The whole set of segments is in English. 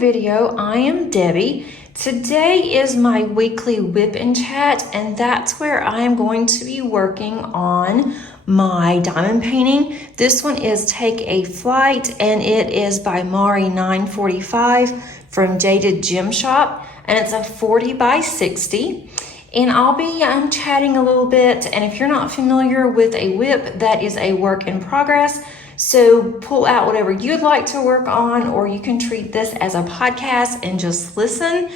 video. I am Debbie. Today is my weekly WIP and chat, and that's where I am going to be working on my diamond painting. This one is Take a Flight, and it is by Mari 945 from Jaded Gem Shop, and it's a 40 by 60. And I'll be chatting a little bit, and if you're not familiar with a WIP, that is a work in progress. So pull out whatever you'd like to work on, or you can treat this as a podcast and just listen.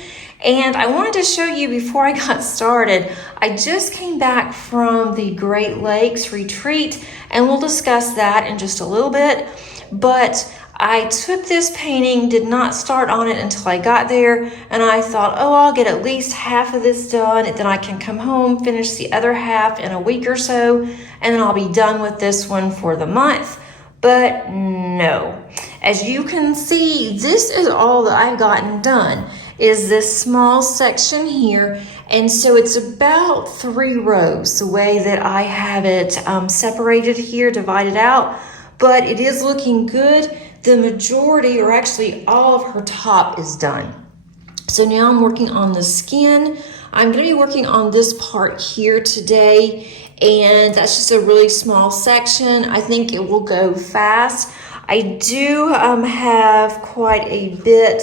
And I wanted to show you before I got started, I just came back from the Great Lakes retreat, and we'll discuss that in just a little bit. But I took this painting, did not start on it until I got there, and I thought, oh, I'll get at least half of this done, and then I can come home, finish the other half in a week or so, and then I'll be done with this one for the month. But no, as you can see, this is all that I've gotten done, is this small section here. And so it's about 3 rows, the way that I have it separated here, divided out, but it is looking good. The majority, or actually all of her top is done. So now I'm working on the skin. I'm gonna be working on this part here today, and that's just a really small section. I think it will go fast. I do have quite a bit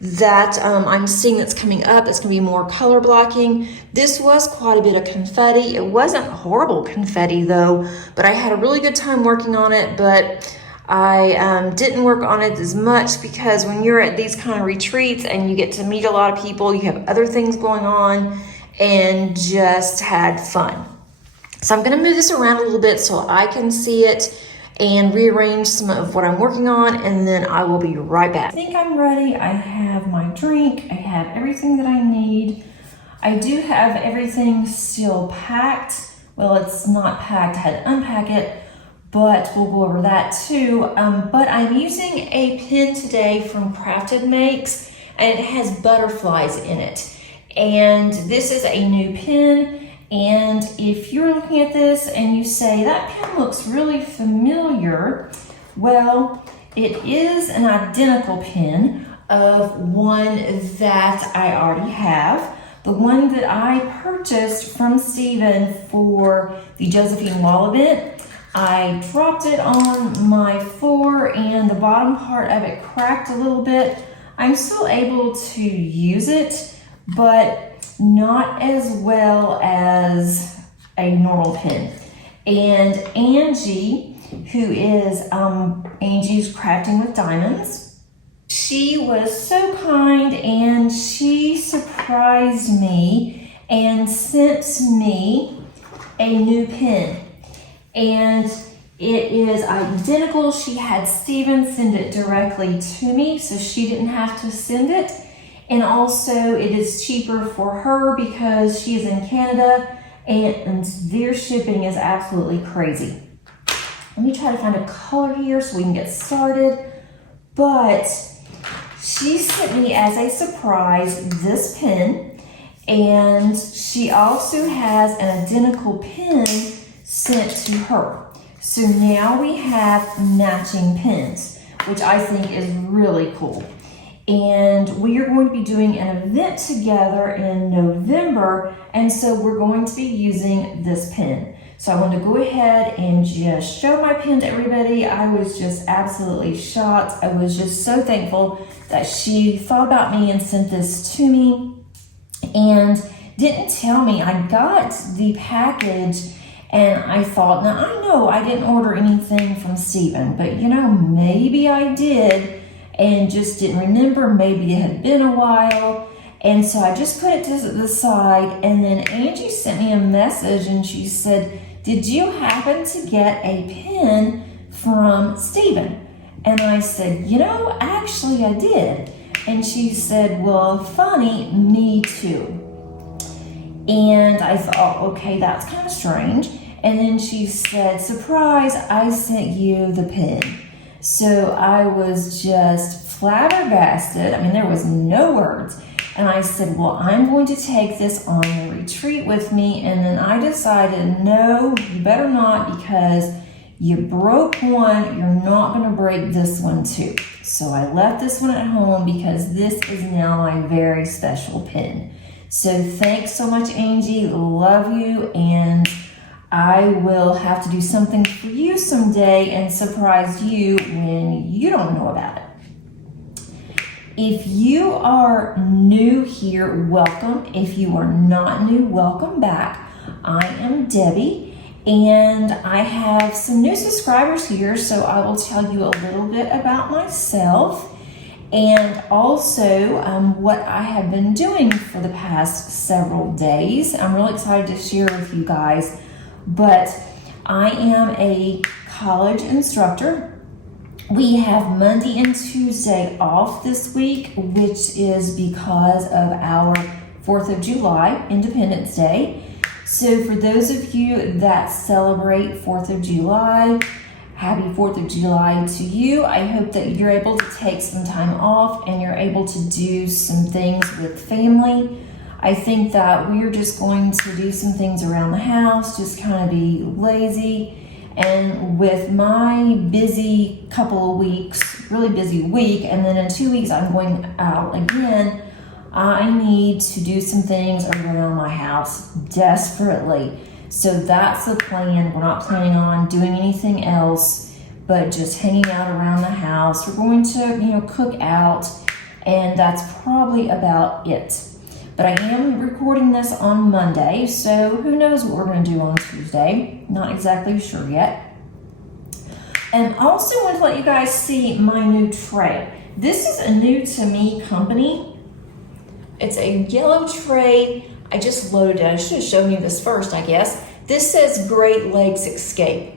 that I'm seeing that's coming up. It's gonna be more color blocking. This was quite a bit of confetti. It wasn't horrible confetti though, but I had a really good time working on it, but I didn't work on it as much because when you're at these kind of retreats and you get to meet a lot of people, you have other things going on, and just had fun. So I'm gonna move this around a little bit so I can see it and rearrange some of what I'm working on, and then I will be right back. I think I'm ready. I have my drink. I have everything that I need. I do have everything still packed. Well, it's not packed. I had to unpack it, but we'll go over that too. But I'm using a pin today from Crafty Makes, and it has butterflies in it. And this is a new pin. And if you're looking at this and you say, that pen looks really familiar, well, it is an identical pen of one that I already have. The one that I purchased from Steven for the Josephine Wall event. I dropped it on my floor and the bottom part of it cracked a little bit. I'm still able to use it, but not as well as a normal pen. And Angie, who is Angie's Crafting with Diamonds, she was so kind and she surprised me and sent me a new pen. And it is identical. She had Steven send it directly to me, so she didn't have to send it. And also it is cheaper for her because she is in Canada and their shipping is absolutely crazy. Let me try to find a color here so we can get started. But she sent me as a surprise this pen, and she also has an identical pen sent to her. So now we have matching pens, which I think is really cool. And we are going to be doing an event together in November, and so we're going to be using this pen. So I want to go ahead and just show my pen to everybody. I was just absolutely shocked. I was just so thankful that she thought about me and sent this to me and didn't tell me. I got the package and I thought, now I know I didn't order anything from Steven, but you know, maybe I did and just didn't remember. Maybe it had been a while. And so I just put it to the side, and then Angie sent me a message and she said, did you happen to get a pen from Steven? And I said, you know, actually I did. And she said, well, funny, me too. And I thought, okay, that's kind of strange. And then she said, surprise, I sent you the pen. So I was just flabbergasted. I mean, there was no words. And I said, well, I'm going to take this on a retreat with me. And then I decided, no, you better not, because You broke one, you're not gonna break this one too. So I left this one at home because this is now my very special pin. So thanks so much, Angie, love you, and I will have to do something for you someday and surprise you when you don't know about it. If you are new here, welcome. If you are not new, welcome back. I am Debbie, and I have some new subscribers here, so I will tell you a little bit about myself and also what I have been doing for the past several days. I'm really excited to share with you guys, but I am a college instructor. We have Monday and Tuesday off this week, which is because of our 4th of July, Independence Day. So for those of you that celebrate 4th of July, happy 4th of July to you. I hope that you're able to take some time off and you're able to do some things with family. I think that we're just going to do some things around the house, just kind of be lazy. And with my busy couple of weeks, really busy week, and then in 2 weeks I'm going out again, I need to do some things around my house desperately. So that's the plan. We're not planning on doing anything else, but just hanging out around the house. We're going to, cook out, and that's probably about it. But I am recording this on Monday, so who knows what we're going to do on Tuesday. Not exactly sure yet. And also want to let you guys see my new tray. This is a new to me company. It's a yellow tray. I just loaded it. I should have shown you this first, I guess. This says Great Lakes Escape.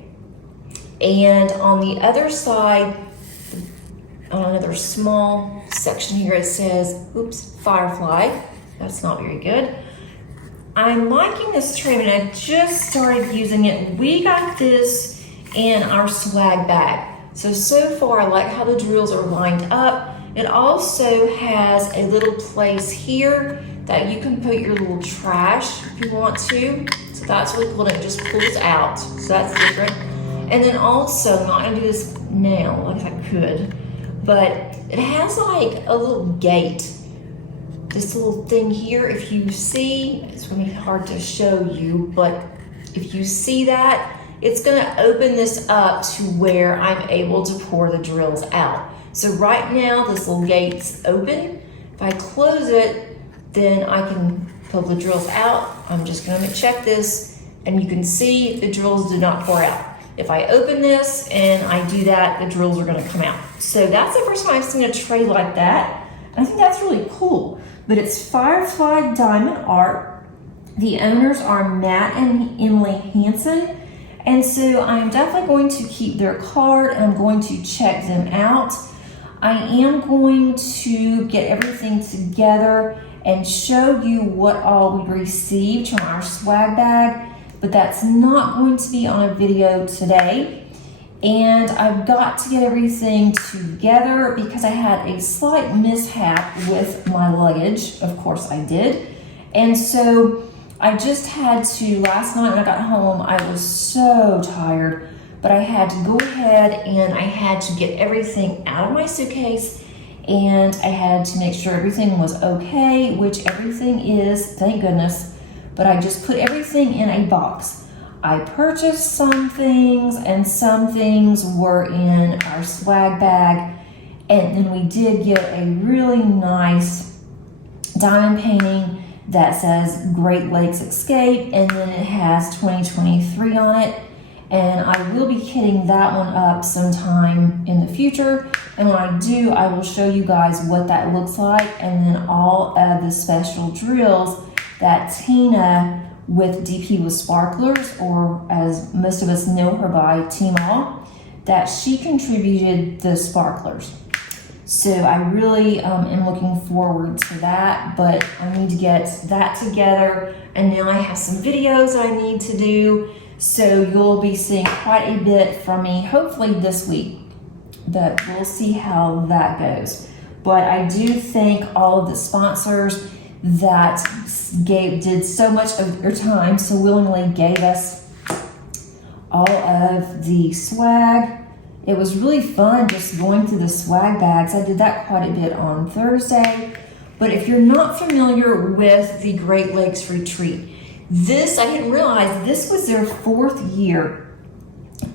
And on the other side, on another small section here, it says, Firefly. That's not very good. I'm liking this tray, and I just started using it. We got this in our swag bag. So far I like how the drills are lined up. It also has a little place here that you can put your little trash if you want to. So that's really cool, and it just pulls out. So that's different. And then also, I'm not gonna do this now, like I could, but it has like a little gate. This little thing here, if you see, it's gonna be hard to show you, but if you see that, it's gonna open this up to where I'm able to pour the drills out. So right now, this little gate's open. If I close it, then I can pull the drills out. I'm just gonna check this, and you can see the drills do not pour out. If I open this and I do that, the drills are gonna come out. So that's the first time I've seen a tray like that. I think that's really cool. But it's Firefly Diamond art. The owners are Matt and Emily Hansen. And so I'm definitely going to keep their card. I'm going to check them out. I am going to get everything together and show you what all we received from our swag bag, but that's not going to be on a video today. And I've got to get everything together because I had a slight mishap with my luggage. Of course I did. And so I just had to, last night when I got home, I was so tired, but I had to go ahead and I had to get everything out of my suitcase, and I had to make sure everything was okay, which everything is, thank goodness, but I just put everything in a box. I purchased some things, and some things were in our swag bag, and then we did get a really nice diamond painting that says Great Lakes Escape, and then it has 2023 on it, and I will be hitting that one up sometime in the future, and when I do, I will show you guys what that looks like, and then all of the special drills that Tina with DP with Sparklers, or as most of us know her by Tima, that she contributed the sparklers. So I really am looking forward to that, but I need to get that together, and now I have some videos I need to do, so you'll be seeing quite a bit from me, hopefully this week, but we'll see how that goes. But I do thank all of the sponsors that did so much of their time, so willingly gave us all of the swag. It was really fun just going through the swag bags. I did that quite a bit on Thursday. But if you're not familiar with the Great Lakes Retreat, this, I didn't realize this was their 4th year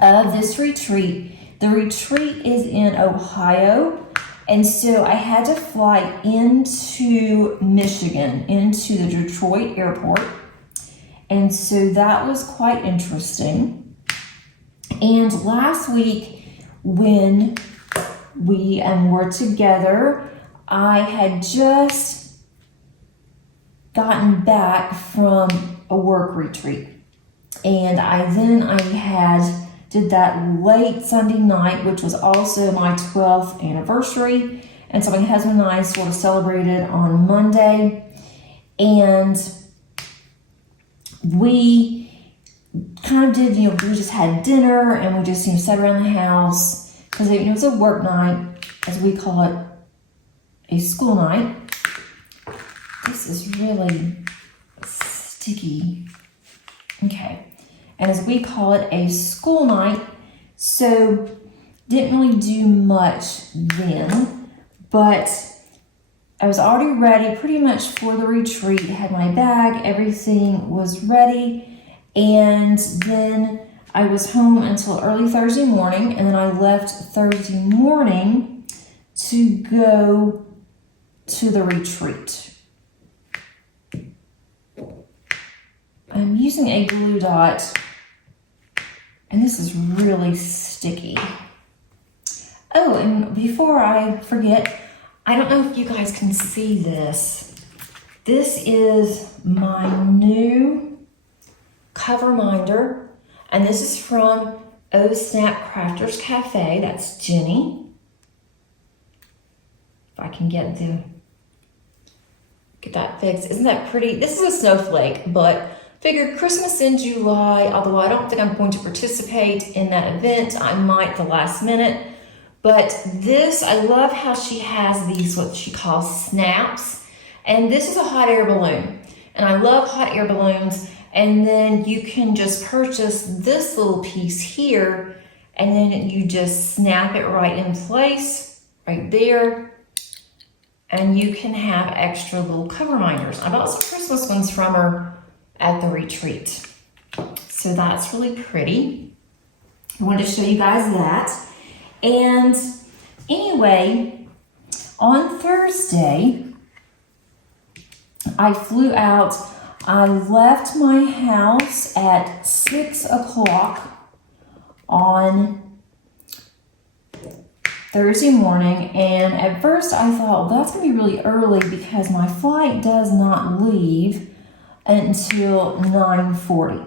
of this retreat. The retreat is in Ohio, and so I had to fly into Michigan, into the Detroit airport, and so that was quite interesting. And last week, when we were together, I had just gotten back from a work retreat, and I did that late Sunday night, which was also my 12th anniversary, and so my husband and I sort of celebrated on Monday, and we kind of did, we just had dinner, and we just sat around the house, because it was a work night, as we call it, a school night. This is really sticky. Okay. And as we call it, a school night. So didn't really do much then, but I was already ready pretty much for the retreat. Had my bag, everything was ready. And then I was home until early Thursday morning, and then I left Thursday morning to go to the retreat. I'm using a glue dot, and this is really sticky. Oh, and before I forget, I don't know if you guys can see this. This is my new cover minder, and this is from Oh Snap Crafters Cafe. That's Jenny. If I can get that fixed. Isn't that pretty? This is a snowflake, but figured Christmas in July, although I don't think I'm going to participate in that event. I might the last minute. But this, I love how she has these, what she calls snaps. And this is a hot air balloon. And I love hot air balloons. And then you can just purchase this little piece here, and then you just snap it right in place, right there. And you can have extra little cover minders. I bought some Christmas ones from her at the retreat. So that's really pretty. I wanted to show you guys that. And anyway, on Thursday, I flew out. I left my house at 6 o'clock on Thursday morning, and at first I thought, well, that's going to be really early because my flight does not leave until 9:40.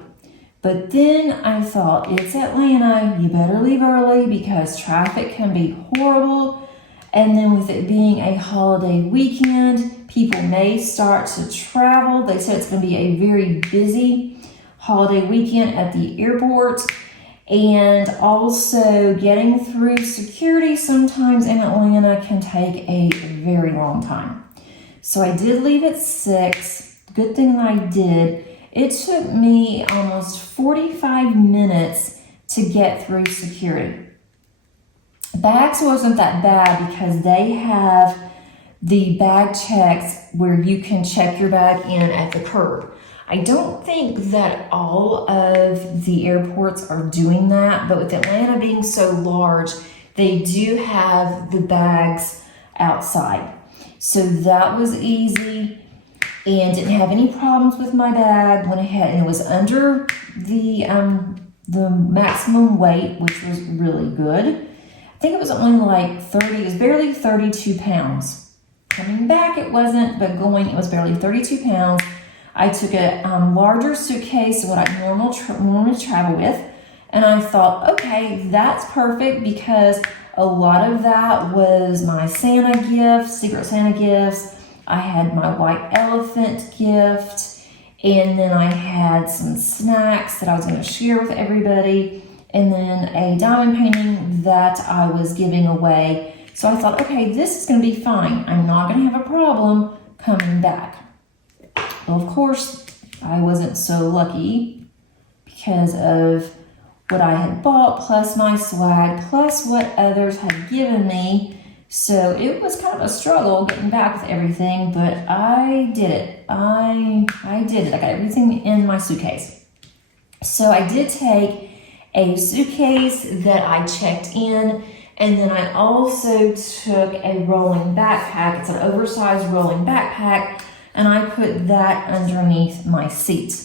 But then I thought, it's Atlanta, you better leave early because traffic can be horrible. And then with it being a holiday weekend, people may start to travel. They said it's going to be a very busy holiday weekend at the airport. And also getting through security sometimes in Atlanta can take a very long time. So I did leave at 6. Good thing that I did. It took me almost 45 minutes to get through security. Bags wasn't that bad because they have the bag checks where you can check your bag in at the curb. I don't think that all of the airports are doing that, but with Atlanta being so large, they do have the bags outside. So that was easy and didn't have any problems with my bag. Went ahead and it was under the maximum weight, which was really good. I think it was only like 30, it was barely 32 pounds. Coming back it wasn't, but going it was barely 32 pounds. I took a larger suitcase than what I normally travel with, and I thought, okay, that's perfect because a lot of that was my Santa gifts, Secret Santa gifts. I had my white elephant gift, and then I had some snacks that I was going to share with everybody, and then a diamond painting that I was giving away. So I thought, okay, this is going to be fine. I'm not going to have a problem coming back. Well, of course, I wasn't so lucky because of what I had bought, plus my swag, plus what others had given me. So it was kind of a struggle getting back with everything, but I did it. I did it. I got everything in my suitcase. So I did take a suitcase that I checked in, and then I also took a rolling backpack. It's an oversized rolling backpack, and I put that underneath my seat.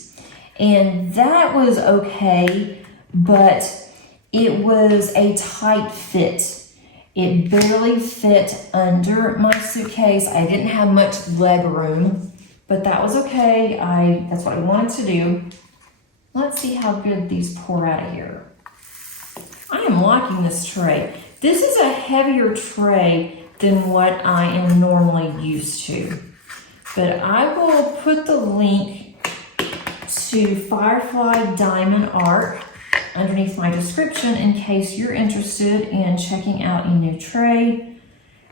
And that was okay, but it was a tight fit. It barely fit under my suitcase. I didn't have much leg room, but that was okay. That's what I wanted to do. Let's see how good these pour out of here. I am liking this tray. This is a heavier tray than what I am normally used to. But I will put the link to Firefly Diamond Art underneath my description in case you're interested in checking out a new tray.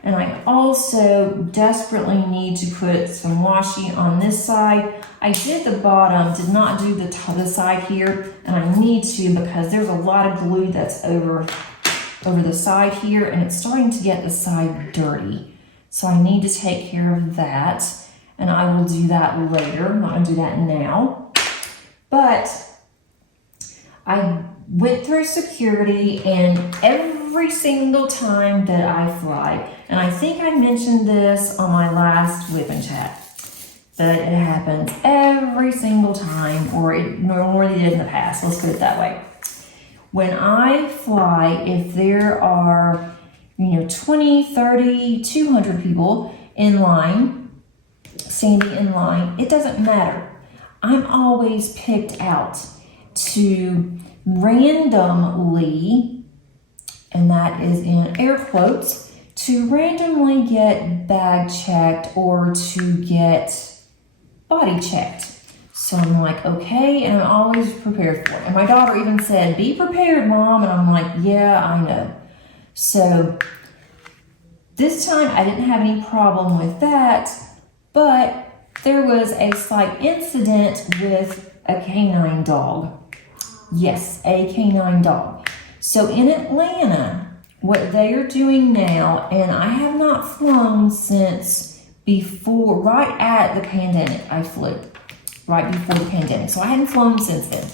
And I also desperately need to put some washi on this side. I did the bottom, did not do the side here, and I need to because there's a lot of glue that's over the side here, and it's starting to get the side dirty. So I need to take care of that, and I will do that later. I'm not going to do that now. But I went through security, and every single time that I fly, and I think I mentioned this on my last WIP and chat, but it happens every single time, or it normally did in the past. Let's put it that way. When I fly, if there are 20, 30, 200 people in line, standing in line, it doesn't matter. I'm always picked out to randomly, and that is in air quotes, to randomly get bag checked or to get body checked. So I'm like, okay, and I'm always prepared for it. And my daughter even said, be prepared, Mom. And I'm like, yeah, I know. So this time I didn't have any problem with that, but there was a slight incident with a canine dog. Yes, a canine dog. So in Atlanta, what they are doing now, and I have not flown since before, right at the pandemic, I flew. Right before the pandemic. So I hadn't flown since then.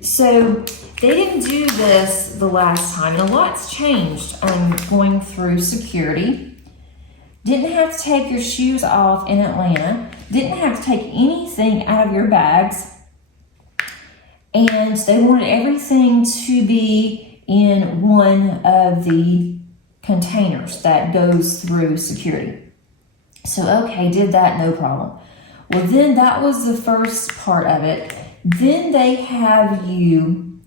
So they didn't do this the last time, and a lot's changed. I'm going through security. Didn't have to take your shoes off in Atlanta. Didn't have to take anything out of your bags. And they wanted everything to be in one of the containers that goes through security. So, okay, did that, no problem. Well, then that was the first part of it. Then they have you,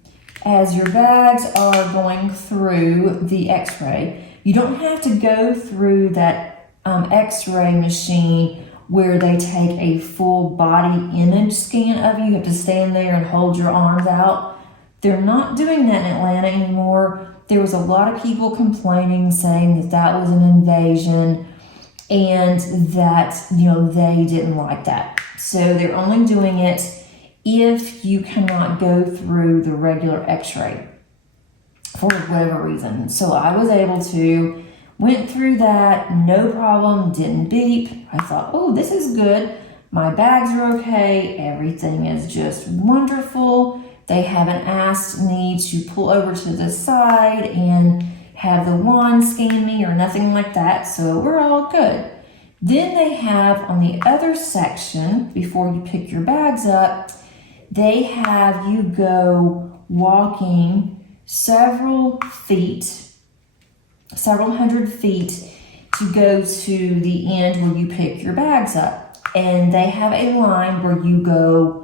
as your bags are going through the x-ray, you don't have to go through that x-ray machine where they take a full body image scan of you. You have to stand there and hold your arms out. They're not doing that in Atlanta anymore. There was a lot of people complaining, saying that that was an invasion, and that, they didn't like that. So they're only doing it if you cannot go through the regular x-ray for whatever reason. So I was able to, went through that, no problem, didn't beep. I thought, oh, this is good. My bags are okay. Everything is just wonderful. They haven't asked me to pull over to the side and have the wand scan me or nothing like that, so we're all good. Then they have on the other section, before you pick your bags up, they have you go walking several hundred feet to go to the end where you pick your bags up. And they have a line where you go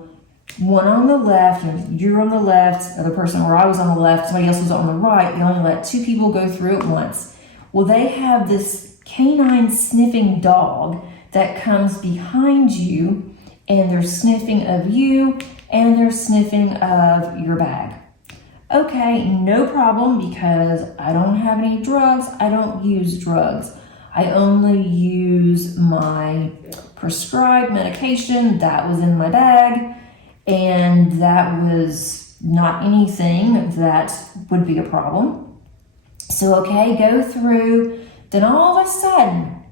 one on the left, you're on the left, the other person, or I was on the left, somebody else was on the right. They only let two people go through at once. Well, they have this canine sniffing dog that comes behind you, and they're sniffing of you, and they're sniffing of your bag. Okay, no problem, because I don't have any drugs. I don't use drugs. I only use my prescribed medication that was in my bag, and that was not anything that would be a problem. So, okay, go through. Then all of a sudden,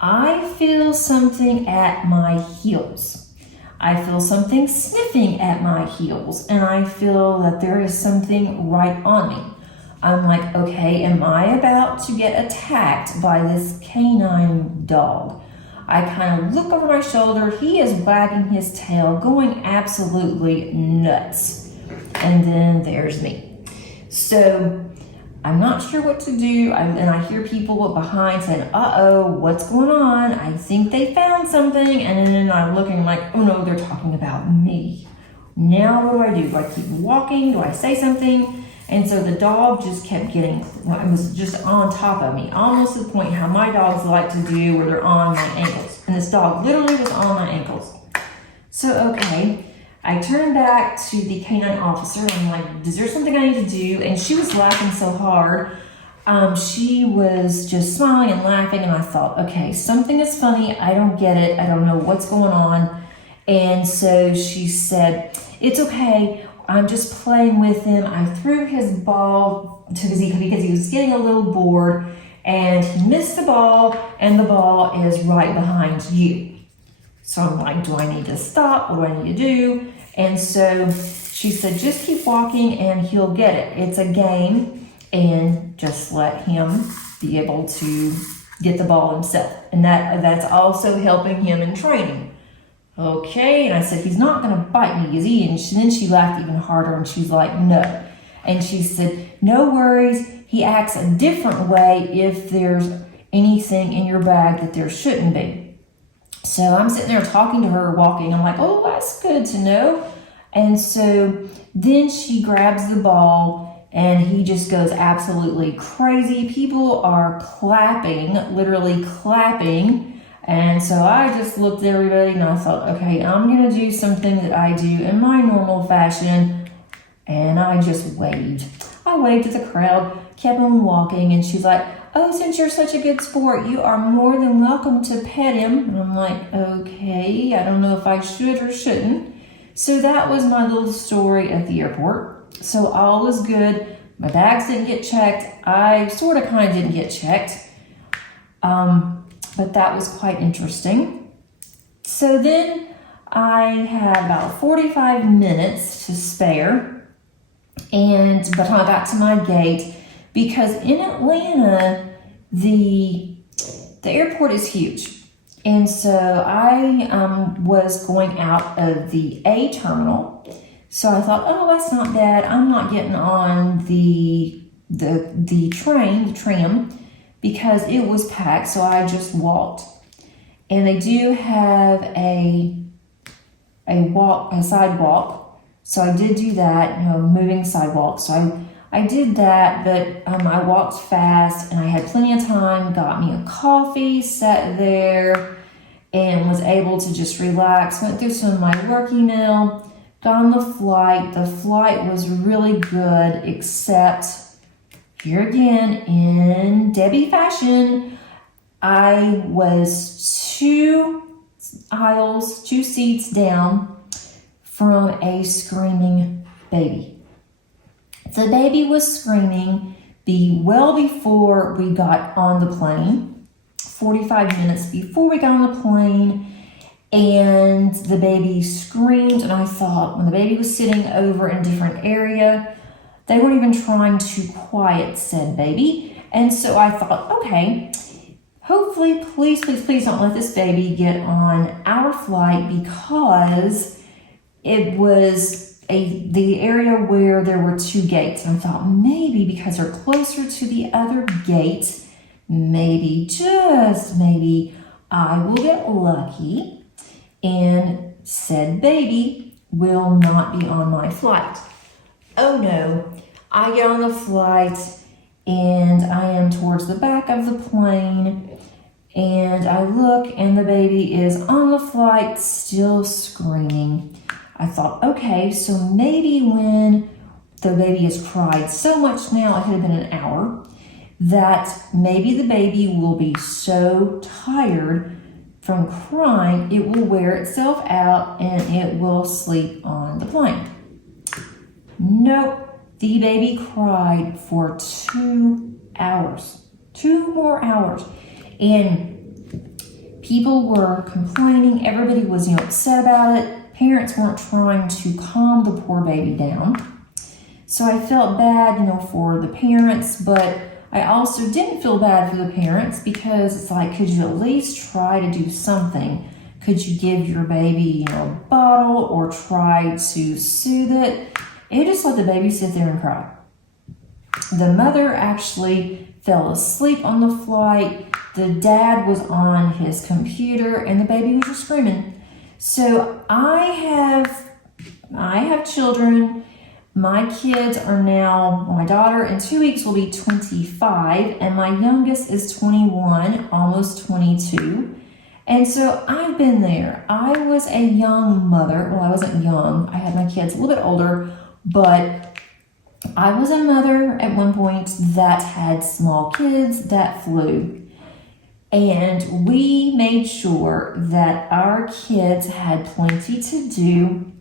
I feel something at my heels. I feel something sniffing at my heels, and I feel that there is something right on me. I'm like, okay, am I about to get attacked by this canine dog? I kind of look over my shoulder. He is wagging his tail, going absolutely nuts. And then there's me. So I'm not sure what to do. And I hear people behind saying, uh-oh, what's going on? I think they found something. And then I'm looking like, oh no, they're talking about me. Now what do? Do I keep walking? Do I say something? And so the dog just kept getting, it was just on top of me, almost to the point how my dogs like to do where they're on my ankles. And this dog literally was on my ankles. So, okay, I turned back to the canine officer and I'm like, is there something I need to do? And she was laughing so hard. She was just smiling and laughing, and I thought, okay, something is funny. I don't get it. I don't know what's going on. And so she said, it's okay. I'm just playing with him. I threw his ball because he was getting a little bored, and he missed the ball, and the ball is right behind you. So I'm like, do I need to stop? What do I need to do? And so she said, just keep walking and he'll get it. It's a game, and just let him be able to get the ball himself. And that's also helping him in training. Okay, and I said, he's not going to bite me, is he? And then she laughed even harder, and she's like, no. And she said, no worries. He acts a different way if there's anything in your bag that there shouldn't be. So I'm sitting there talking to her, walking. I'm like, oh, that's good to know. And so then she grabs the ball, and he just goes absolutely crazy. People are clapping, literally clapping. And so I just looked at everybody and I thought, okay, I'm going to do something that I do in my normal fashion. And I just waved. I waved at the crowd, kept on walking, and she's like, oh, since you're such a good sport, you are more than welcome to pet him. And I'm like, okay, I don't know if I should or shouldn't. So that was my little story at the airport. So all was good. My bags didn't get checked. I sort of kind of didn't get checked. But that was quite interesting. So then I had about 45 minutes to spare, and by the time I got to my gate, because in Atlanta, the airport is huge. And so I was going out of the A terminal. So I thought, oh, that's not bad. I'm not getting on the tram, because it was packed, so I just walked. And they do have a sidewalk, so I did do that, moving sidewalk. So I did that, but I walked fast, and I had plenty of time, got me a coffee, sat there, and was able to just relax. Went through some of my work email, got on the flight. The flight was really good, except here again, in Debbie fashion, I was 2 seats down from a screaming baby. The baby was screaming well before we got on the plane, 45 minutes before we got on the plane, and the baby screamed, and I thought, when the baby was sitting over in a different area, they weren't even trying to quiet said baby. And so I thought, okay, hopefully, please, please, please don't let this baby get on our flight, because it was the area where there were 2 gates. And I thought, maybe because they're closer to the other gate, maybe, just maybe, I will get lucky and said baby will not be on my flight. Oh no, I get on the flight and I am towards the back of the plane, and I look and the baby is on the flight still screaming. I thought, okay, so maybe when the baby has cried so much now, it had been an hour, that maybe the baby will be so tired from crying, it will wear itself out and it will sleep on the plane. Nope, the baby cried for 2 hours, 2 more hours. And people were complaining, everybody was upset about it. Parents weren't trying to calm the poor baby down. So I felt bad, for the parents, but I also didn't feel bad for the parents because it's like, could you at least try to do something? Could you give your baby, a bottle or try to soothe it? And you just let the baby sit there and cry. The mother actually fell asleep on the flight. The dad was on his computer and the baby was just screaming. So I have children. My kids are now, my daughter in 2 weeks will be 25 and my youngest is 21, almost 22. And so I've been there. I was a young mother. Well, I wasn't young. I had my kids a little bit older, but I was a mother at one point that had small kids that flew. And we made sure that our kids had plenty to do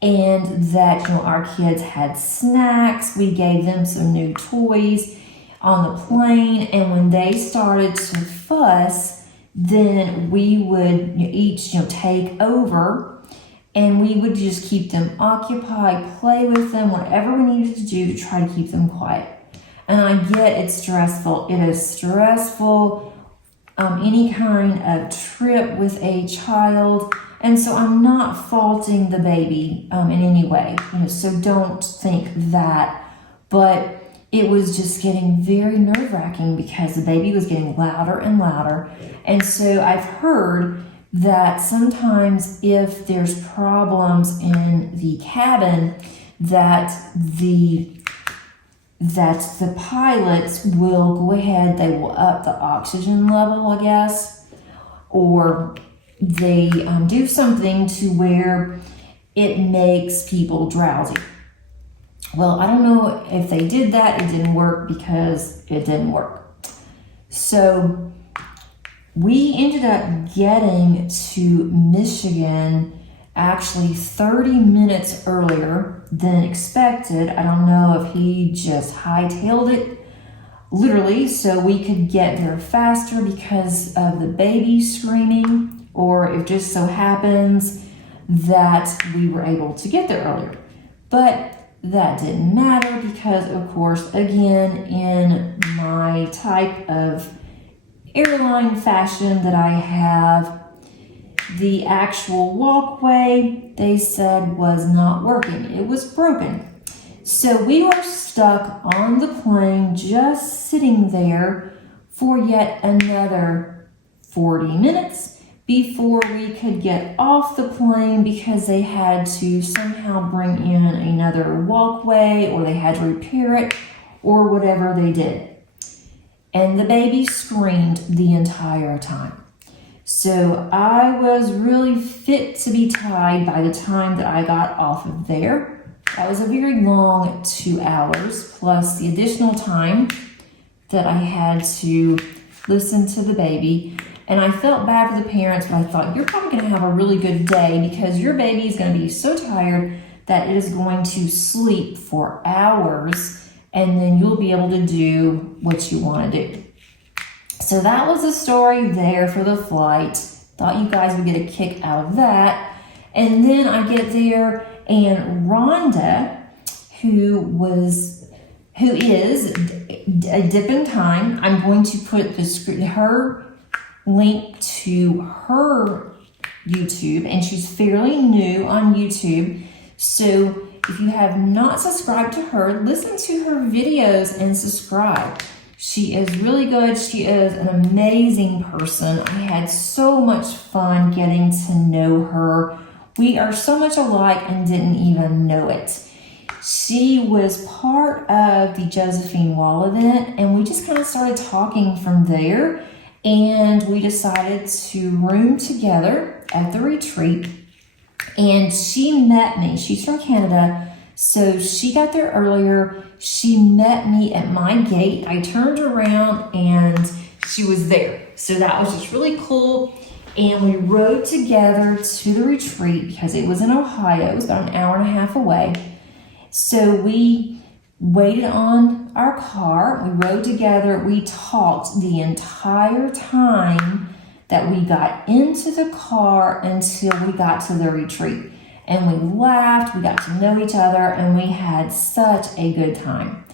and that our kids had snacks. We gave them some new toys on the plane, and when they started to fuss, then we would each take over, and we would just keep them occupied, play with them, whatever we needed to do to try to keep them quiet. And I get it's stressful. It is stressful, any kind of trip with a child. And so I'm not faulting the baby in any way, so don't think that. But it was just getting very nerve-wracking because the baby was getting louder and louder. And so I've heard that sometimes if there's problems in the cabin, that the pilots will go ahead, they will up the oxygen level, I guess, or they do something to where it makes people drowsy. Well, I don't know if they did that. It didn't work because it didn't work. So we ended up getting to Michigan actually 30 minutes earlier than expected. I don't know if he just hightailed it literally so we could get there faster because of the baby screaming, or it just so happens that we were able to get there earlier. But that didn't matter because, of course, again, in my type of airline fashion that I have, the actual walkway, they said, was not working. It was broken. So we were stuck on the plane, just sitting there for yet another 40 minutes before we could get off the plane because they had to somehow bring in another walkway, or they had to repair it, or whatever they did. And the baby screamed the entire time. So I was really fit to be tied by the time that I got off of there. That was a very long 2 hours, plus the additional time that I had to listen to the baby. And I felt bad for the parents, but I thought, you're probably going to have a really good day because your baby is going to be so tired that it is going to sleep for hours, and then you'll be able to do what you want to do. So that was the story there for the flight. Thought you guys would get a kick out of that. And then I get there, and Rhonda, who is a dip in time, I'm going to put her link to her YouTube, and she's fairly new on YouTube. So if you have not subscribed to her, listen to her videos and subscribe. She is really good. She is an amazing person. I had so much fun getting to know her. We are so much alike and didn't even know it. She was part of the Josephine Wall event, and we just kind of started talking from there. And we decided to room together at the retreat. And she met me. She's from Canada, so she got there earlier. She met me at my gate. I turned around and she was there. So that was just really cool. And we rode together to the retreat because it was in Ohio. It was about an hour and a half away. So we waited on our car, we rode together, we talked the entire time that we got into the car until we got to the retreat. And we laughed, we got to know each other, and we had such a good time.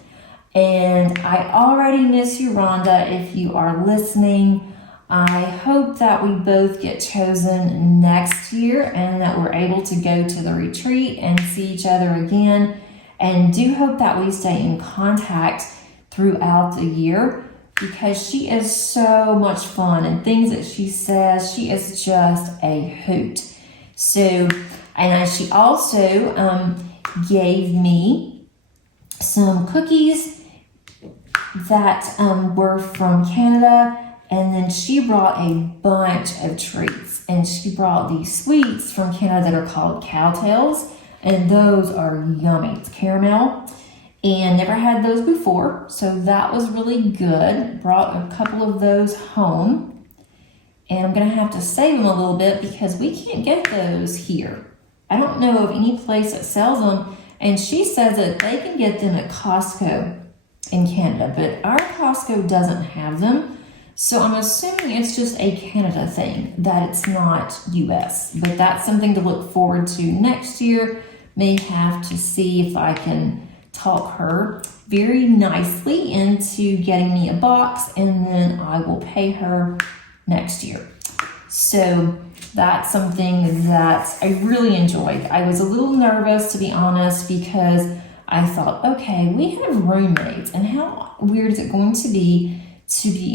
And I already miss you, Rhonda, if you are listening. I hope that we both get chosen next year and that we're able to go to the retreat and see each other again. And do hope that we stay in contact throughout the year, because she is so much fun, and things that she says, she is just a hoot. So, and she also gave me some cookies that were from Canada, and then she brought a bunch of treats, and she brought these sweets from Canada that are called cowtails, and those are yummy. It's caramel, and never had those before, so that was really good. Brought a couple of those home, and I'm gonna have to save them a little bit because we can't get those here. I don't know of any place that sells them, and she says that they can get them at Costco in Canada, but our Costco doesn't have them. So I'm assuming it's just a Canada thing, that it's not US, but that's something to look forward to next year. May have to see if I can talk her very nicely into getting me a box, and then I will pay her next year. So that's something that I really enjoyed. I was a little nervous, to be honest, because I thought, okay, we have roommates, and how weird is it going to be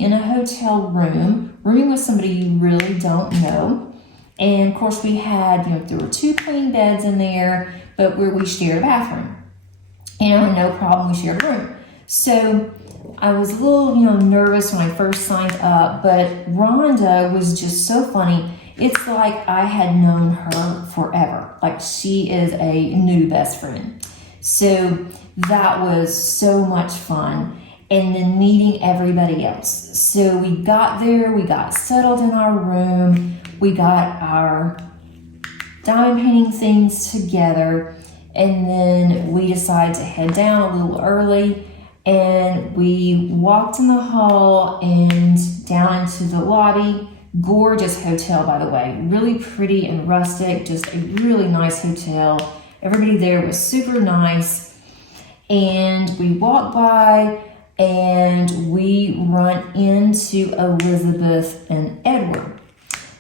in a hotel room, rooming with somebody you really don't know? And of course we had, there were 2 queen beds in there, but where we shared a bathroom. No problem, we shared a room. So I was a little, nervous when I first signed up, but Rhonda was just so funny. It's like I had known her forever. Like she is a new best friend. So that was so much fun. And then meeting everybody else. So we got there, we got settled in our room, we got our diamond painting things together, and then we decided to head down a little early, and we walked in the hall and down into the lobby. Gorgeous hotel, by the way, really pretty and rustic, just a really nice hotel. Everybody there was super nice, and we walked by and we run into Elizabeth and Edward.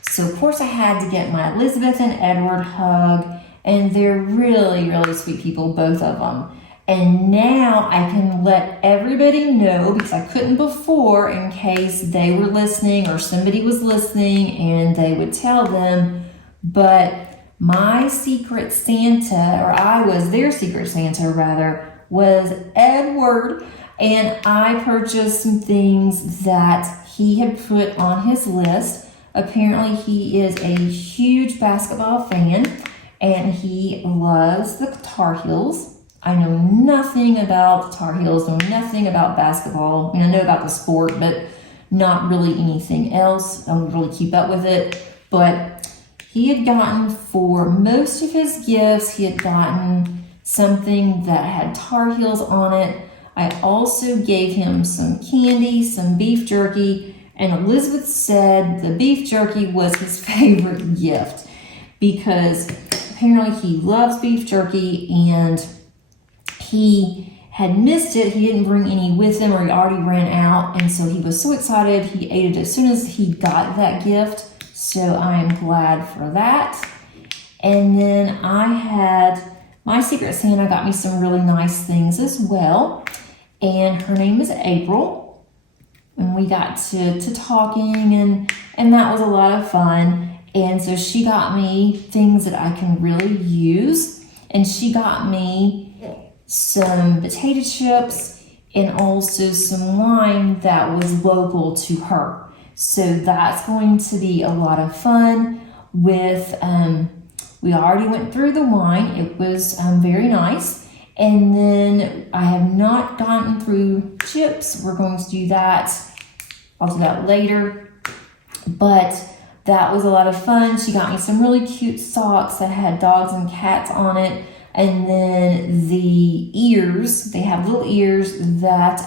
So of course I had to get my Elizabeth and Edward hug, and they're really, really sweet people, both of them. And now I can let everybody know, because I couldn't before, in case they were listening or somebody was listening and they would tell them, but my secret Santa, or I was their secret Santa rather, was Edward. And I purchased some things that he had put on his list. Apparently he is a huge basketball fan, and he loves the Tar Heels. I know nothing about the Tar Heels, know nothing about basketball. I know about the sport, but not really anything else. I don't really keep up with it. But he had gotten, for most of his gifts, he had gotten something that had Tar Heels on it. I also gave him some candy, some beef jerky, and Elizabeth said the beef jerky was his favorite gift because apparently he loves beef jerky, and he had missed it. He didn't bring any with him, or he already ran out, and so he was so excited he ate it as soon as he got that gift. So I am glad for that. And then I had my Secret Santa got me some really nice things as well. And her name is April. And we got to talking, and that was a lot of fun. And so she got me things that I can really use. And she got me some potato chips and also some wine that was local to her. So that's going to be a lot of fun with, we already went through the wine. It was very nice. And then I have not gotten through chips. We're going to do that. I'll do that later. But that was a lot of fun. She got me some really cute socks that had dogs and cats on it. And then the ears, they have little ears that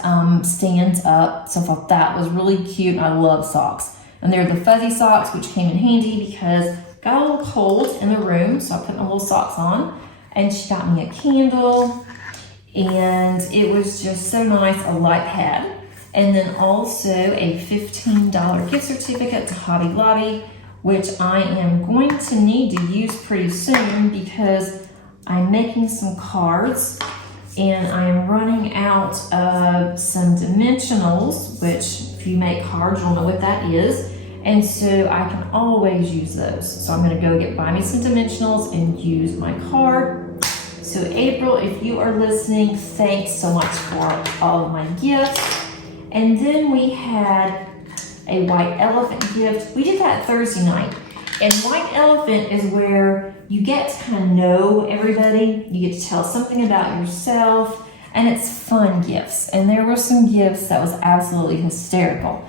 stand up. So I thought that was really cute. I love socks. And they're the fuzzy socks, which came in handy because it got a little cold in the room. So I put my little socks on. And she got me a candle. And it was just so nice, a light pad. And then also a $15 gift certificate to Hobby Lobby, which I am going to need to use pretty soon because I'm making some cards and I am running out of some dimensionals, which if you make cards, you'll know what that is. And so I can always use those. So I'm gonna go buy me some dimensionals and use my card. So April, if you are listening, thanks so much for all of my gifts. And then we had a white elephant gift. We did that Thursday night. And white elephant is where you get to kind of know everybody. You get to tell something about yourself, and it's fun gifts. And there were some gifts that was absolutely hysterical.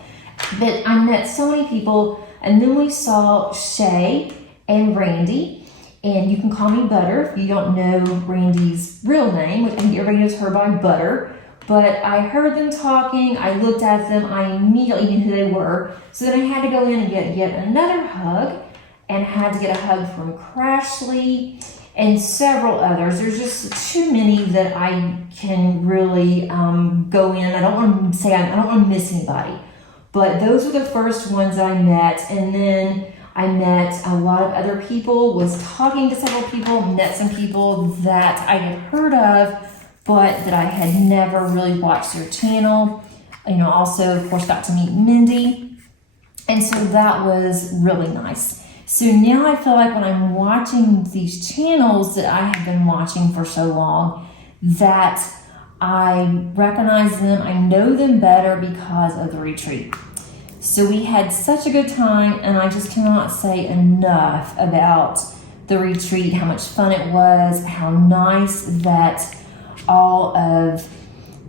But I met so many people, and then we saw Shay and Randy. And you can call me Butter if you don't know Randy's real name. I think everybody knows her by Butter. But I heard them talking, I looked at them, I immediately knew who they were. So then I had to go in and get yet another hug, and had to get a hug from Crashly and several others. There's just too many that I can really go in. I don't want to say, I don't want to miss anybody. But those were the first ones I met. And then I met a lot of other people, was talking to several people, met some people that I had heard of, but that I had never really watched their channel. You know, also, of course, got to meet Mindy. And so that was really nice. So now I feel like when I'm watching these channels that I have been watching for so long, that I recognize them, I know them better because of the retreat. So we had such a good time, and I just cannot say enough about the retreat, how much fun it was, how nice that all of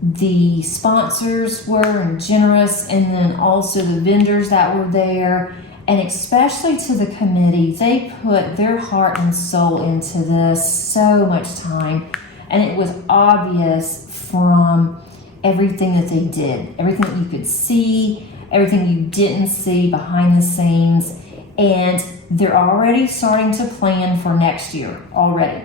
the sponsors were and generous, and then also the vendors that were there, and especially to the committee. They put their heart and soul into this, so much time, and it was obvious from everything that they did, everything that you could see, everything you didn't see behind the scenes, and they're already starting to plan for next year already.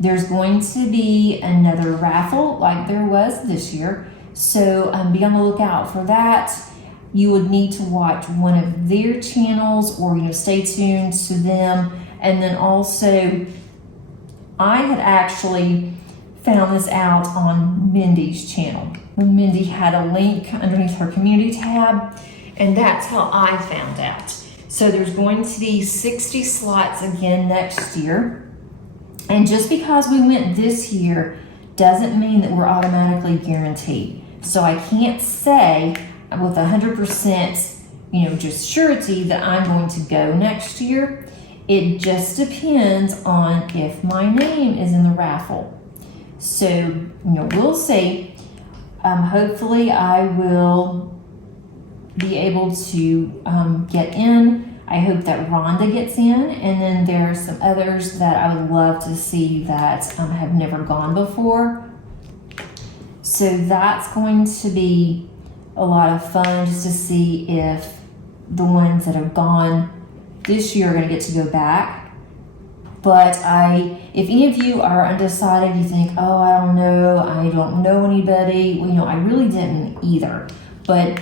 There's going to be another raffle like there was this year, so be on the lookout for that. You would need to watch one of their channels, or stay tuned to them. And then also, I had actually found this out on Mindy's channel when Mindy had a link underneath her community tab, and that's how I found out. So there's going to be 60 slots again next year. And just because we went this year doesn't mean that we're automatically guaranteed. So I can't say with 100%, just surety that I'm going to go next year. It just depends on if my name is in the raffle. So, we'll see. Hopefully I will be able to get in. I hope that Rhonda gets in, and then there are some others that I would love to see that have never gone before. So that's going to be a lot of fun, just to see if the ones that have gone this year are going to get to go back. But if any of you are undecided, you think, oh, I don't know anybody. Well, I really didn't either. But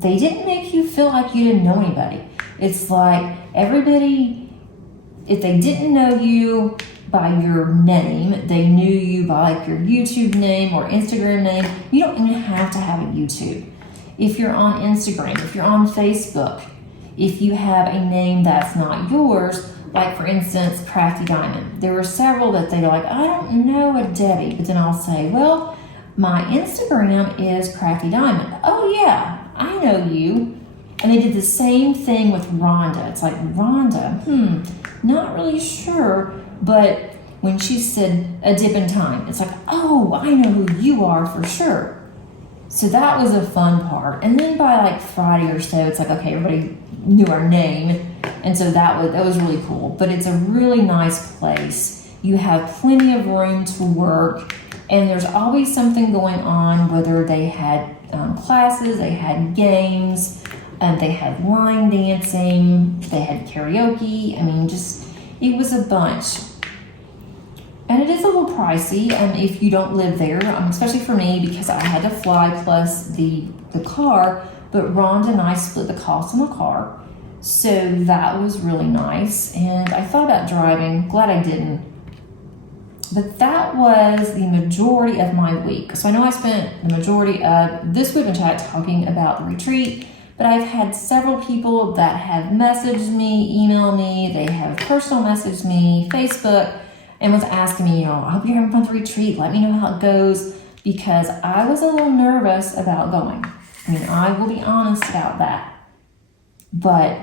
they didn't make you feel like you didn't know anybody. It's like everybody, if they didn't know you by your name, they knew you by your YouTube name or Instagram name. You don't even have to have a YouTube. If you're on Instagram, if you're on Facebook, if you have a name that's not yours, like for instance, Crafty Diamond. There were several that they're like, I don't know a Debbie, but then I'll say, well, my Instagram is Crafty Diamond. Oh yeah, I know you. And they did the same thing with Rhonda. It's like, Rhonda, not really sure. But when she said a dip in time, it's like, oh, I know who you are for sure. So that was a fun part. And then by like Friday or so, it's like, okay, everybody knew our name. And so that was really cool. But it's a really nice place You have plenty of room to work, and there's always something going on, whether they had classes, they had games, they had line dancing, they had karaoke. I mean, just, it was a bunch. And it is a little pricey if you don't live there, especially for me, because I had to fly plus the car, but Rhonda and I split the cost on the car. So that was really nice. And I thought about driving, glad I didn't. But that was the majority of my week. So I know I spent the majority of this WIP and chat talking about the retreat, but I've had several people that have messaged me, emailed me, they have personal messaged me, Facebook, and was asking me, I hope you're having fun at the retreat. Let me know how it goes, because I was a little nervous about going. I mean, I will be honest about that. But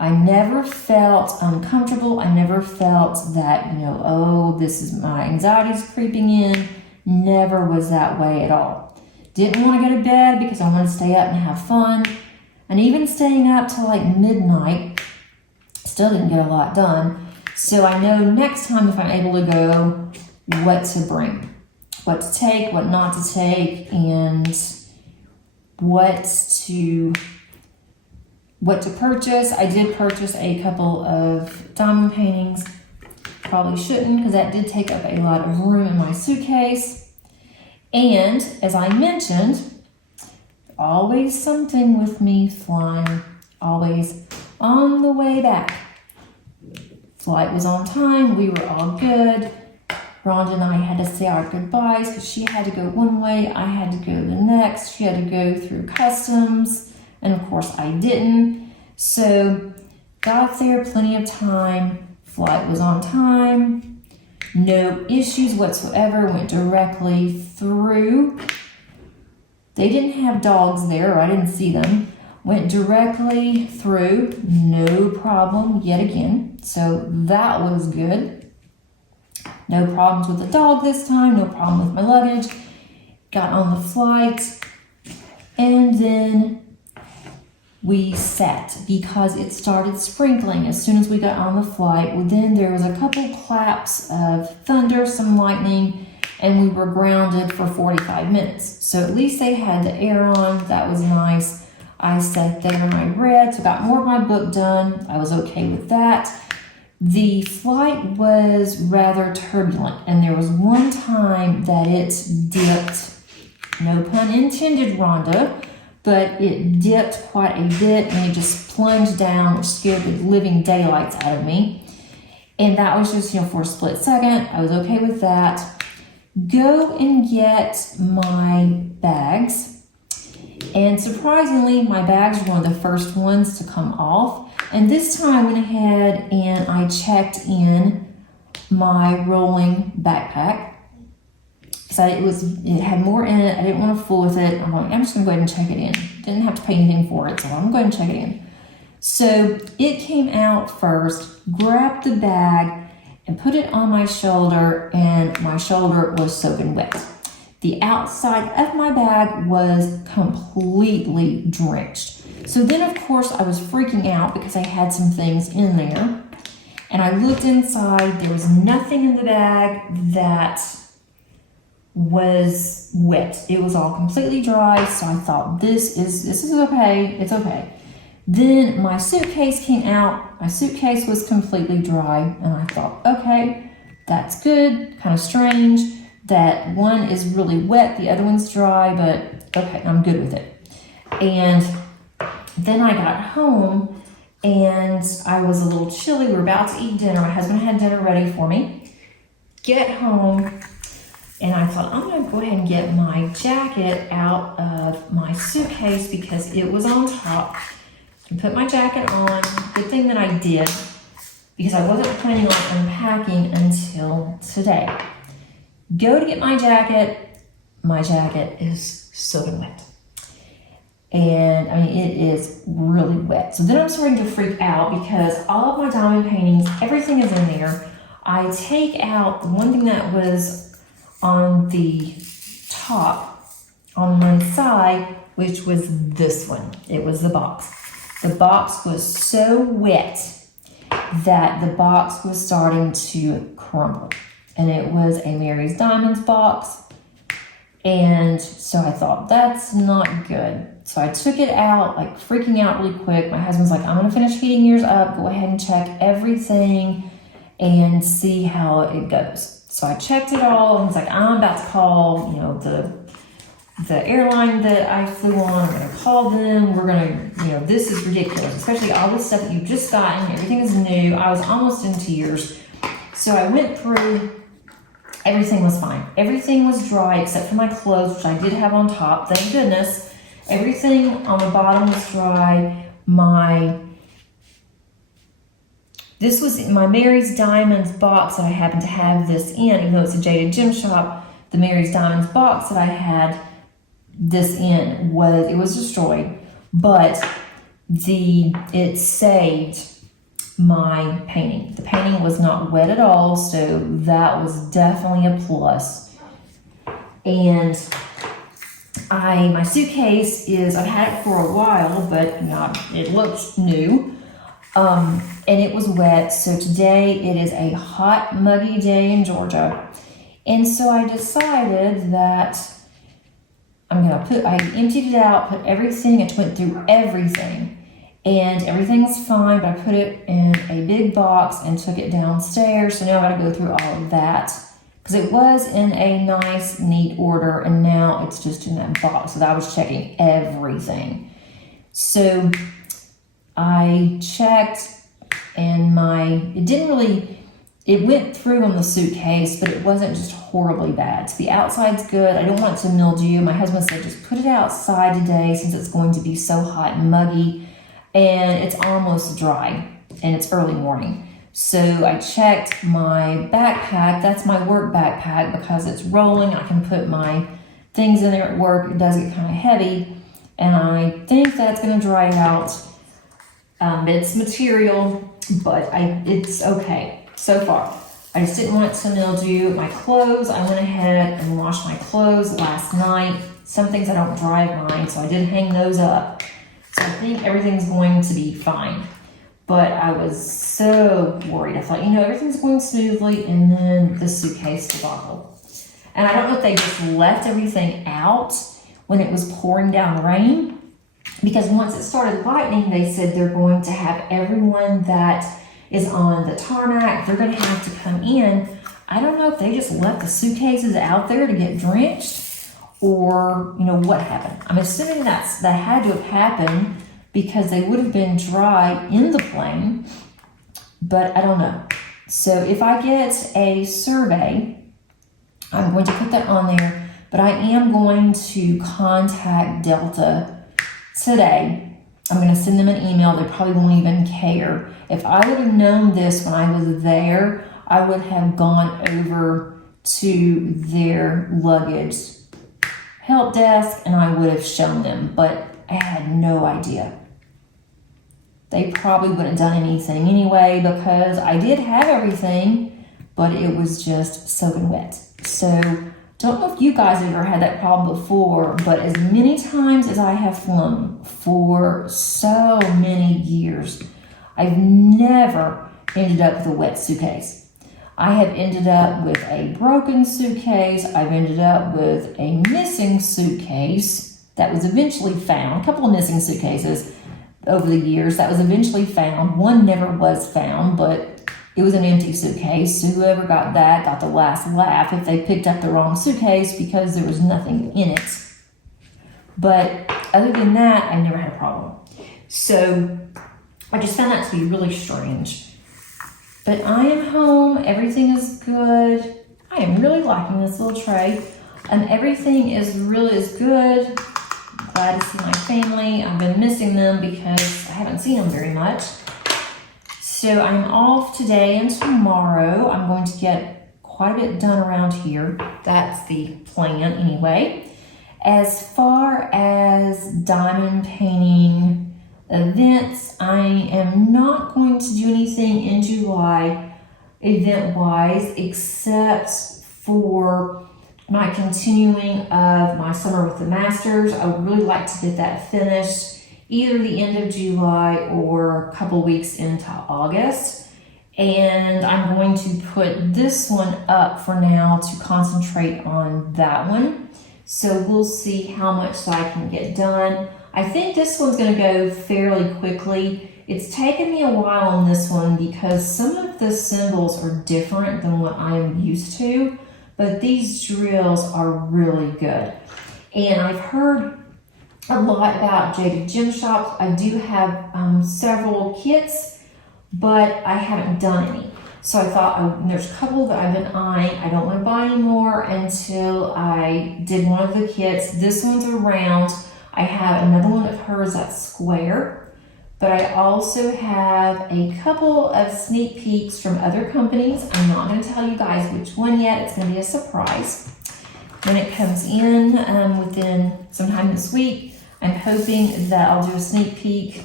I never felt uncomfortable. I never felt that, this is my anxiety's creeping in. Never was that way at all. Didn't want to go to bed because I wanted to stay up and have fun. And even staying up till like midnight, still didn't get a lot done. So I know next time, if I'm able to go, what to bring, what to take, what not to take, and what to purchase. I did purchase a couple of diamond paintings. Probably shouldn't, because that did take up a lot of room in my suitcase. And as I mentioned, always something with me flying, always on the way back. Flight was on time, we were all good. Rhonda and I had to say our goodbyes because she had to go one way, I had to go the next. She had to go through customs, and of course I didn't. So got there plenty of time, flight was on time, no issues whatsoever, went directly through. They didn't have dogs there, or I didn't see them. Went directly through, no problem yet again. So that was good. No problems with the dog this time, no problem with my luggage. Got on the flight, and then we sat because it started sprinkling as soon as we got on the flight. Well, then there was a couple claps of thunder, some lightning, and we were grounded for 45 minutes. So at least they had the air on, that was nice. I sat there and I read, so got more of my book done. I was okay with that. The flight was rather turbulent, and there was one time that it dipped, no pun intended, Rhonda, but it dipped quite a bit and it just plunged down, which scared the living daylights out of me. And that was just, for a split second. I was okay with that. Go and get my bags. And surprisingly, my bags were one of the first ones to come off. And this time I went ahead and I checked in my rolling backpack. So it had more in it. I didn't want to fool with it. I'm just going to go ahead and check it in. Didn't have to pay anything for it, so I'm going to go ahead and check it in. So it came out first, grabbed the bag, and put it on my shoulder, and my shoulder was soaking wet. The outside of my bag was completely drenched. So then, of course, I was freaking out because I had some things in there. And I looked inside. There was nothing in the bag that was wet. It was all completely dry. So I thought, this is okay. It's okay. Then my suitcase came out. My suitcase was completely dry. And I thought, okay, that's good. Kind of strange that one is really wet, the other one's dry, but okay, I'm good with it. And then I got home and I was a little chilly. We were about to eat dinner. My husband had dinner ready for me. Get home, and I thought, I'm gonna go ahead and get my jacket out of my suitcase because it was on top. And put my jacket on. Good thing that I did, because I wasn't planning on unpacking until today. Go to get my jacket is soaking wet. And I mean, it is really wet. So then I'm starting to freak out because all of my diamond paintings, everything is in there. I take out the one thing that was on the top on one side, which was this one. It was the box. The box was so wet that the box was starting to crumble. and it was a Mary's Diamonds box. And so I thought, that's not good. So I took it out, like freaking out really quick. My husband's like, I'm gonna finish heating yours up. Go ahead and check everything and see how it goes. So I checked it all, and he's like, I'm about to call, you know, the airline that I flew on. I'm gonna call them. We're gonna, you know, this is ridiculous, especially all this stuff that you've just gotten. Everything is new. I was almost in tears. So I went through. Everything was fine. Everything was dry except for my clothes, which I did have on top. Thank goodness. Everything on the bottom was dry. This was my Mary's Diamonds box that I happened to have this in, even though it's a Jaded Gem Shop. The Mary's Diamonds box that I had this in was destroyed, but it saved my painting. The painting was not wet at all, so that was definitely a plus. And my suitcase I've had it for a while, but it looks new. And it was wet, so today it is a hot, muggy day in Georgia. And so I decided that I emptied it out, put everything, I went through everything. And everything was fine, but I put it in a big box and took it downstairs. So now I gotta go through all of that, because it was in a nice, neat order, and now it's just in that box. So I was checking everything. So I checked, and it went through on the suitcase, but it wasn't just horribly bad. So the outside's good. I don't want it to mildew. My husband said, just put it outside today since it's going to be so hot and muggy. And it's almost dry, and it's early morning. So I checked my backpack. That's my work backpack, because it's rolling. I can put my things in there at work. It does get kind of heavy, and I think that's going to dry out. It's material, but it's okay so far. I just didn't want it to mildew. My clothes, I went ahead and washed my clothes last night. Some things I don't dry mine, so I did hang those up. So I think everything's going to be fine. But I was so worried. I thought, everything's going smoothly, and then the suitcase debacle. And I don't know if they just left everything out when it was pouring down rain, because once it started lightning, they said they're going to have everyone that is on the tarmac, they're going to have to come in. I don't know if they just left the suitcases out there to get drenched, or what happened. I'm assuming that had to have happened, because they would have been dry in the plane, but I don't know. So if I get a survey, I'm going to put that on there, but I am going to contact Delta today. I'm going to send them an email. They probably won't even care. If I would have known this when I was there, I would have gone over to their luggage help desk and I would have shown them, but I had no idea. They probably wouldn't have done anything anyway, because I did have everything, but it was just soaking wet. So don't know if you guys have ever had that problem before, but as many times as I have flown for so many years, I've never ended up with a wet suitcase. I have ended up with a broken suitcase. I've ended up with a missing suitcase that was eventually found, a couple of missing suitcases over the years that was eventually found. One never was found, but it was an empty suitcase. So whoever got that got the last laugh if they picked up the wrong suitcase, because there was nothing in it. But other than that, I never had a problem. So I just found that to be really strange. But I am home. Everything is good. I am really liking this little tray. And everything is good. I'm glad to see my family. I've been missing them because I haven't seen them very much. So I'm off today and tomorrow. I'm going to get quite a bit done around here. That's the plan anyway. As far as diamond painting events, I am not going to do anything in July event-wise, except for my continuing of my Summer with the Masters. I would really like to get that finished either the end of July or a couple weeks into August. And I'm going to put this one up for now to concentrate on that one. So we'll see how much I can get done. I think this one's going to go fairly quickly. It's taken me a while on this one because some of the symbols are different than what I'm used to, but these drills are really good. And I've heard a lot about jaded gem shops. I do have several kits, but I haven't done any. So I thought, there's a couple that I've been eyeing. I don't want to buy any more until I did one of the kits. This one's a round. I have another one of hers that's square, but I also have a couple of sneak peeks from other companies. I'm not going to tell you guys which one yet. It's going to be a surprise. When it comes in within sometime this week, I'm hoping that I'll do a sneak peek.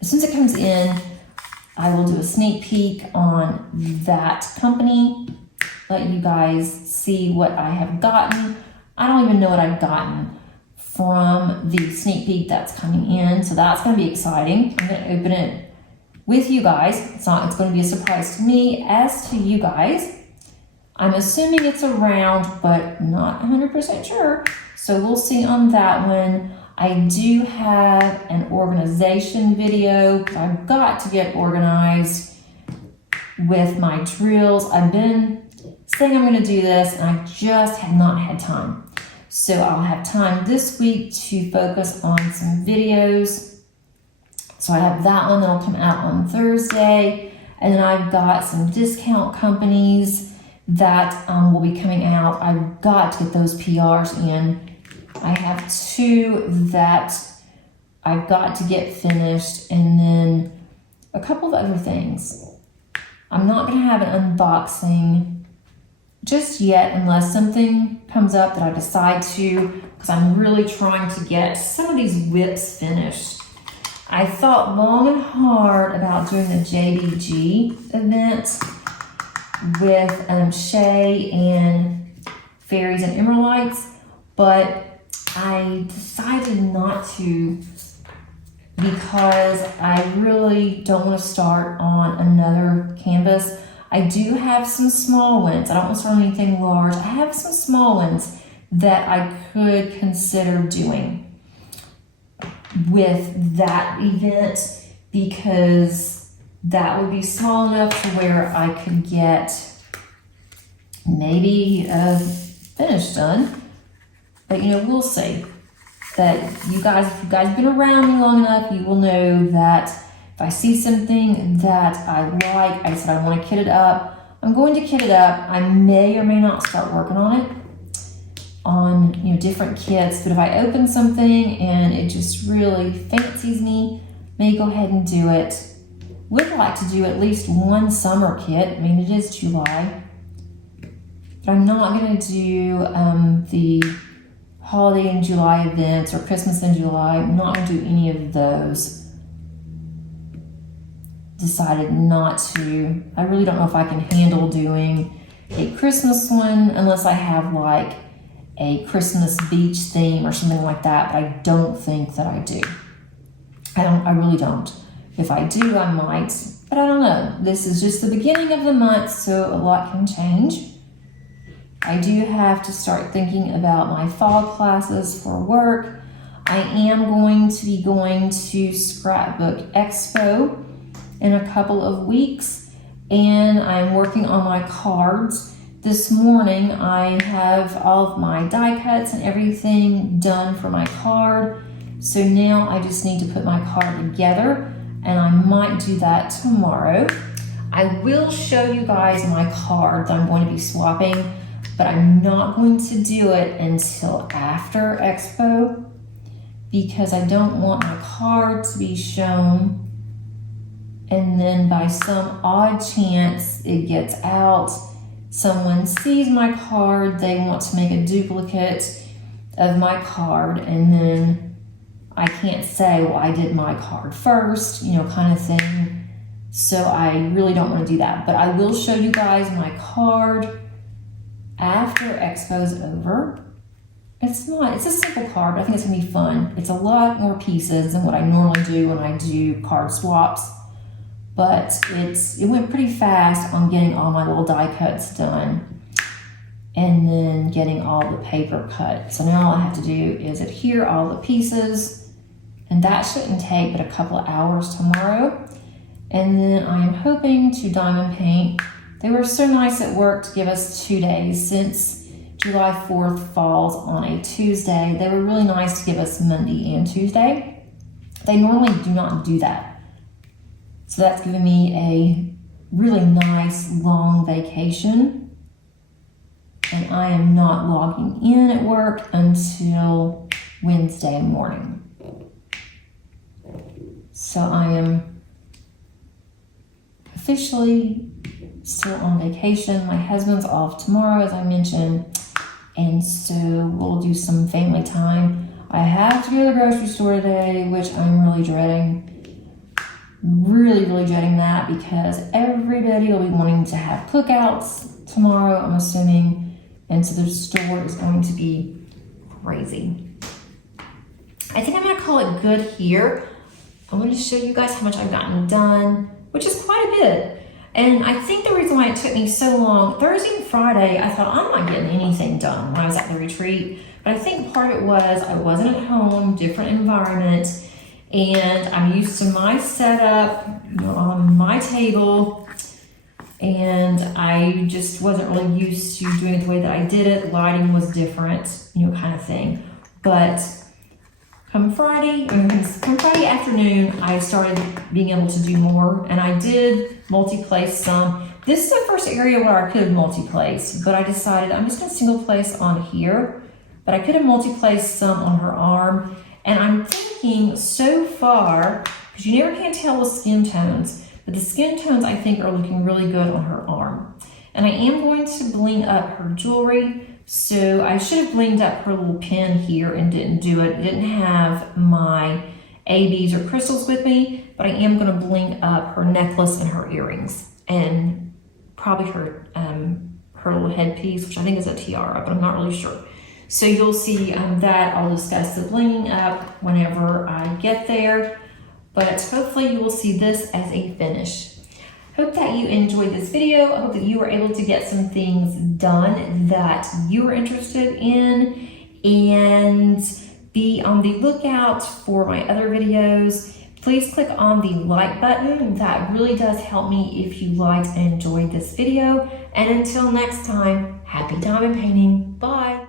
As soon as it comes in, I will do a sneak peek on that company, let you guys see what I have gotten. I don't even know what I've gotten from the sneak peek that's coming in, so that's going to be exciting. I'm going to open it with you guys. It's going to be a surprise to me as to you guys. I'm assuming it's a round, but not 100% sure, so we'll see on that one. I do have an organization video. I've got to get organized with my drills. I've been saying I'm going to do this, and I just have not had time. So I'll have time this week to focus on some videos. So I have that one that'll come out on Thursday. And then I've got some discount companies that will be coming out. I've got to get those PRs in. I have 2 that I've got to get finished, and then a couple of other things. I'm not going to have an unboxing just yet unless something comes up that I decide to, because I'm really trying to get some of these WIPs finished. I thought long and hard about doing the JBG event with Shay and Fairies and Emeraldites, but I decided not to because I really don't want to start on another canvas. I do have some small ones. I don't want to start on anything large. I have some small ones that I could consider doing with that event, because that would be small enough to where I could get maybe a finish done. But we'll see. That if you guys have been around me long enough, you will know that if I see something that I like, I said I want to kit it up, I'm going to kit it up. I may or may not start working on it on different kits, but if I open something and it just really fancies me, may go ahead and do it. Would like to do at least one summer kit. I mean, it is July, but I'm not going to do the holiday in July events or Christmas in July. I'm not going to do any of those. Decided not to. I really don't know if I can handle doing a Christmas one unless I have like a Christmas beach theme or something like that, but I don't think that I do. I really don't. If I do, I might, but I don't know. This is just the beginning of the month, so a lot can change. I do have to start thinking about my fall classes for work. I am going to be going to Scrapbook Expo in a couple of weeks, and I'm working on my cards. This morning I have all of my die cuts and everything done for my card, so now I just need to put my card together, and I might do that tomorrow. I will show you guys my card that I'm going to be swapping, but I'm not going to do it until after Expo because I don't want my card to be shown and then by some odd chance it gets out, someone sees my card, they want to make a duplicate of my card, and then I can't say, well, I did my card first, kind of thing. So I really don't want to do that, but I will show you guys my card after Expo's over. It's a simple card, but I think it's gonna be fun. It's a lot more pieces than what I normally do when I do card swaps, but it went pretty fast on getting all my little die cuts done and then getting all the paper cut. So now all I have to do is adhere all the pieces, and that shouldn't take but a couple of hours tomorrow. And then I am hoping to diamond paint. They were so nice at work to give us 2 days. Since July 4th falls on a Tuesday, they were really nice to give us Monday and Tuesday. They normally do not do that. So that's giving me a really nice long vacation. And I am not logging in at work until Wednesday morning. So I am officially still on vacation. My husband's off tomorrow, as I mentioned, and so we'll do some family time. I have to go to the grocery store today, which I'm really dreading. Really dreading that because everybody will be wanting to have cookouts tomorrow, I'm assuming, and so the store is going to be crazy. I think I'm going to call it good here. I want to show you guys how much I've gotten done, which is quite a bit. And I think the reason why it took me so long, Thursday and Friday, I thought I'm not getting anything done when I was at the retreat. But I think part of it was I wasn't at home, different environment, and I'm used to my setup, on my table, and I just wasn't really used to doing it the way that I did it. Lighting was different, kind of thing. But come Friday afternoon, I started being able to do more, and I did multi-place some. This is the first area where I could multi-place, but I decided I'm just going to single place on here, but I could have multi-placed some on her arm. And I'm thinking so far, because you never can tell with skin tones, but the skin tones I think are looking really good on her arm. And I am going to bling up her jewelry. So I should have blinged up her little pin here and didn't do it. I didn't have my ABs or crystals with me, but I am going to bling up her necklace and her earrings and probably her little headpiece, which I think is a tiara, but I'm not really sure. So you'll see that I'll discuss the blinging up whenever I get there, but hopefully you will see this as a finish. Hope that you enjoyed this video. I hope that you were able to get some things done that you were interested in, and be on the lookout for my other videos. Please click on the like button. That really does help me if you liked and enjoyed this video. And until next time, happy diamond painting. Bye.